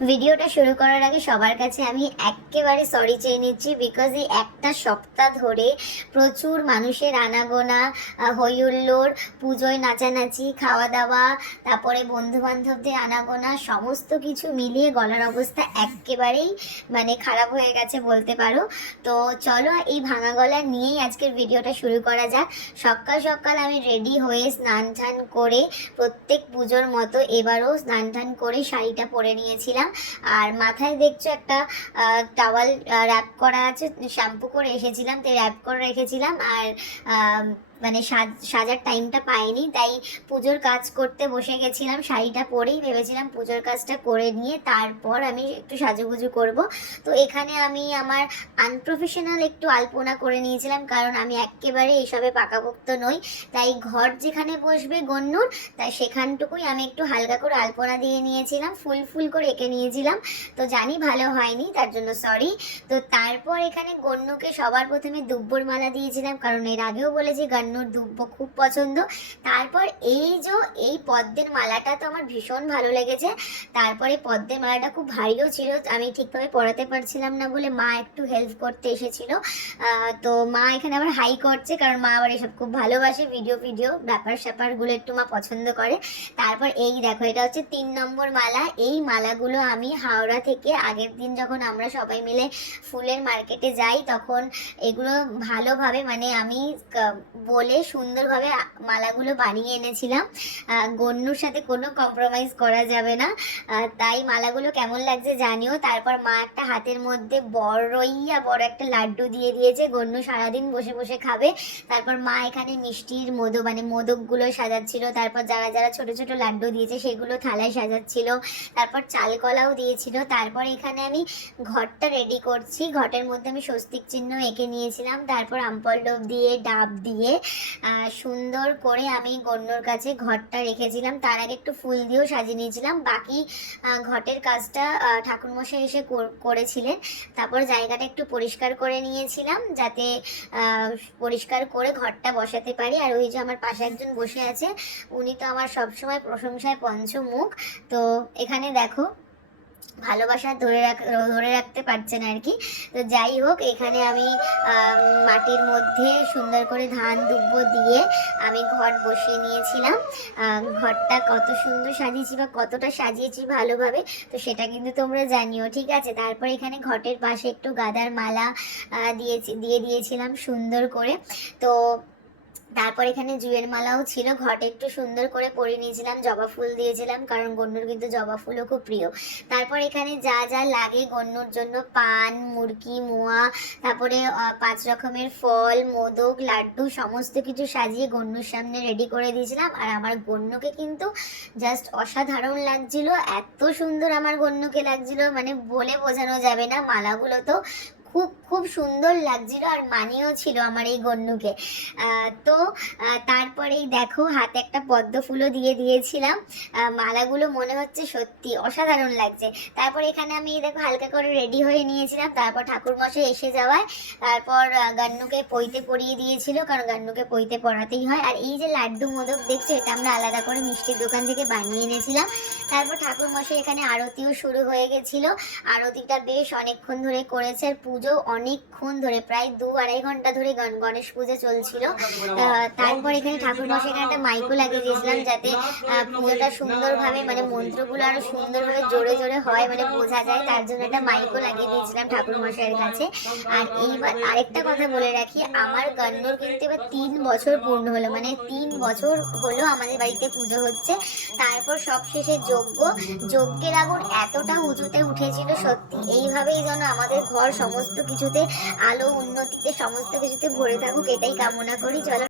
ভিডিওটা শুরু করার আগে সবার কাছে আমি একেবারে সরি চেয়ে নিচ্ছি, বিকজ এই একটা সপ্তাহ ধরে প্রচুর মানুষের আনাগোনা, হই হুল্লোড়, পুজোয় নাচানাচি, খাওয়া দাওয়া, তারপরে বন্ধু বান্ধবদের আনাগোনা, সমস্ত কিছু মিলিয়ে গলার অবস্থা একেবারেই খারাপ হয়ে গেছে বলতে পারো। তো চলো এই ভাঙা গলা নিয়েই আজকের ভিডিওটা শুরু করা যাক। সকাল সকাল আমি রেডি হয়ে স্নান টান করে প্রত্যেক পুজোর মতো এবারও স্নান টান করে শাড়িটা পরে নিয়েছিলাম। আর মাথায় দেখছো একটা টাওয়াল র্যাপ করা আছে, শ্যাম্পু করে এসেছিলাম, তো র্যাপ করে রেখেছিলাম। আর সাজার টাইমটা পাইনি, তাই পুজোর কাজ করতে বসে গেছিলাম। শাড়িটা পরেই ভেবেছিলাম পুজোর কাজটা করে নিয়ে তারপর আমি একটু সাজুগুজু করব। তো এখানে আমি আমার আনপ্রফেশনাল একটু আলপনা করে নিয়েছিলাম, কারণ আমি একেবারে এইসবে পাকাপোক্ত নই। তাই ঘর যেখানে বসবে গন্নুর, তাই সেখানটুকুই আমি একটু হালকা করে আলপনা দিয়ে নিয়েছিলাম, ফুল ফুল করে এঁকে নিয়েছিলাম। তো জানি ভালো হয়নি, তার জন্য সরি। তো তারপর এখানে গন্নুকে সবার প্রথমে দুব্বর মালা দিয়েছিলাম, কারণ এর আগেও বলেছি গন্নুর দুব্ব খুব পছন্দ। তারপর এই পদ্মের মালাটা তো আমার ভীষণ ভালো লেগেছে। তারপরে পদ্মের মালাটা খুব ভারীও ছিল, আমি ঠিকভাবে পরাতে পারছিলাম না বলে মা একটু হেল্প করতে এসেছিল। তো মা এখানে আবার হাই করছে, কারণ মা আবার এসব খুব ভালোবাসে, ভিডিও ব্যাপার স্যাপারগুলো একটু মা পছন্দ করে। তারপর এই দেখো, এটা হচ্ছে 3 নম্বর মালা। এই মালাগুলো আমি হাওড়া থেকে আগের দিন যখন আমরা সবাই মিলে ফুলের মার্কেটে যাই, তখন এগুলো ভালোভাবে আমি বলে সুন্দরভাবে মালাগুলো বানিয়ে এনেছিলাম। গন্নুর সাথে কোনো কম্প্রোমাইজ করা যাবে না, তাই মালাগুলো কেমন লাগছে জানিও। তারপর মা একটা হাতের মধ্যে বড় একটা লাড্ডু দিয়ে দিয়েছে, গন্নু সারাদিন বসে বসে খাবে। তারপর মা এখানে মিষ্টির মোদকগুলো সাজাচ্ছিল। তারপর যারা যারা ছোট ছোট লাড্ডু দিয়েছে সেগুলো থালায় সাজাচ্ছিল। তারপর চালকলাও দিয়েছিল। তারপর এখানে আমি ঘরটা রেডি করছি। ঘটের মধ্যে আমি স্বস্তিক চিহ্ন এঁকে নিয়েছিলাম। তারপর আমপল্লব দিয়ে ডাব দিয়ে সুন্দর করে আমি গন্নুর কাছে ঘরটা রেখেছিলাম। তার আগে একটু ফুল দিয়েও সাজিয়ে নিয়েছিলাম। বাকি ঘটের কাজটা ঠাকুরমশাই এসে করেছিলেন। তারপর জায়গাটা একটু পরিষ্কার করে নিয়েছিলাম, যাতে পরিষ্কার করে ঘরটা বসাতে পারি। আর ওই যে আমার পাশে একজন বসে আছে, উনি তো আমার সবসময় প্রশংসায় পঞ্চমুখ। তো এখানে দেখো, ভালোবাসা ধরে রাখতে পারছেন আর কি। তো যাই হোক, এখানে আমি মাটির মধ্যে সুন্দর করে ধান দুব্ব দিয়ে আমি ঘর বসিয়ে নিয়েছিলাম। ঘরটা কত সুন্দর সাজিয়েছি বা কতটা সাজিয়েছি ভালোভাবে, তো সেটা কিন্তু তোমরা জানিও, ঠিক আছে। তারপর এখানে ঘটের পাশে একটু গাঁদার মালা দিয়ে দিয়েছিলাম সুন্দর করে। তো তারপর এখানে জুঁয়ের মালাও ছিল, ঘটে একটু সুন্দর করে পরিয়ে নিয়েছিলাম। জবা ফুল দিয়েছিলাম, কারণ গন্নুর কিন্তু জবা ফুলও খুব প্রিয়। তারপর এখানে যা যা লাগে গন্নুর জন্য, পান, মুরকি, মোয়া, তারপরে 5 রকমের ফল, মোদক, লাড্ডু সমস্ত কিছু সাজিয়ে গন্নুর সামনে রেডি করে দিয়েছিলাম। আর আমার গন্নুকে কিন্তু জাস্ট অসাধারণ লাগছিল, এত সুন্দর আমার গন্নুকে লাগছিল, বলে বোঝানো যাবে না। মালাগুলো তো খুব খুব সুন্দর লাগছিল, আর মানিয়েও ছিল আমার এই গন্নুকে। তো তারপরেই দেখো, হাতে একটা পদ্ম ফুলও দিয়ে দিয়েছিলাম। মালাগুলো মনে হচ্ছে সত্যি অসাধারণ লাগছে। তারপর এখানে আমি দেখো হালকা করে রেডি হয়ে নিয়েছিলাম। তারপর ঠাকুরমশাই এসে যাওয়ায় তারপর গান্নুকে পইতে পরিয়ে দিয়েছিল, কারণ গান্নুকে পইতে পরাতেই হয়। আর এই যে লাড্ডু মোদক দেখছো, এটা আমরা আলাদা করে মিষ্টির দোকান থেকে বানিয়ে এনেছিলাম। তারপর ঠাকুরমশাই এখানে আরতিও শুরু হয়ে গেছিল। আরতিটা বেশ অনেকক্ষণ ধরে করেছে, আর পুজো অনেকক্ষণ ধরে, প্রায় 2-2.5 ঘন্টা ধরে গণেশ পুজো চলছিল। তারপর এখানে ঠাকুরমশাই এখানে একটা মাইকও লাগিয়ে দিয়েছিলাম, যাতে পুজোটা সুন্দরভাবে মন্ত্রগুলো আরো সুন্দরভাবে জোরে জোরে হয়, বোঝা যায়। তার জন্য একটা মাইকও লাগিয়ে দিয়েছিলাম ঠাকুরমশাইয়ের কাছে। আর এইবার আরেকটা কথা বলে রাখি, আমার গন্নুর কিন্তু এবার 3 বছর পূর্ণ হলো, 3 বছর হলো আমাদের বাড়িতে পুজো হচ্ছে। তারপর সবশেষে যজ্ঞের আগুন এতটা উঁচুতে উঠেছিল, সত্যি এইভাবেই যেন আমাদের ঘর সমস্ত কিছুতে আলো উন্নতিতে সমস্ত কিছুতে ভরে থাকুক, এটাই কামনা করি। চলো।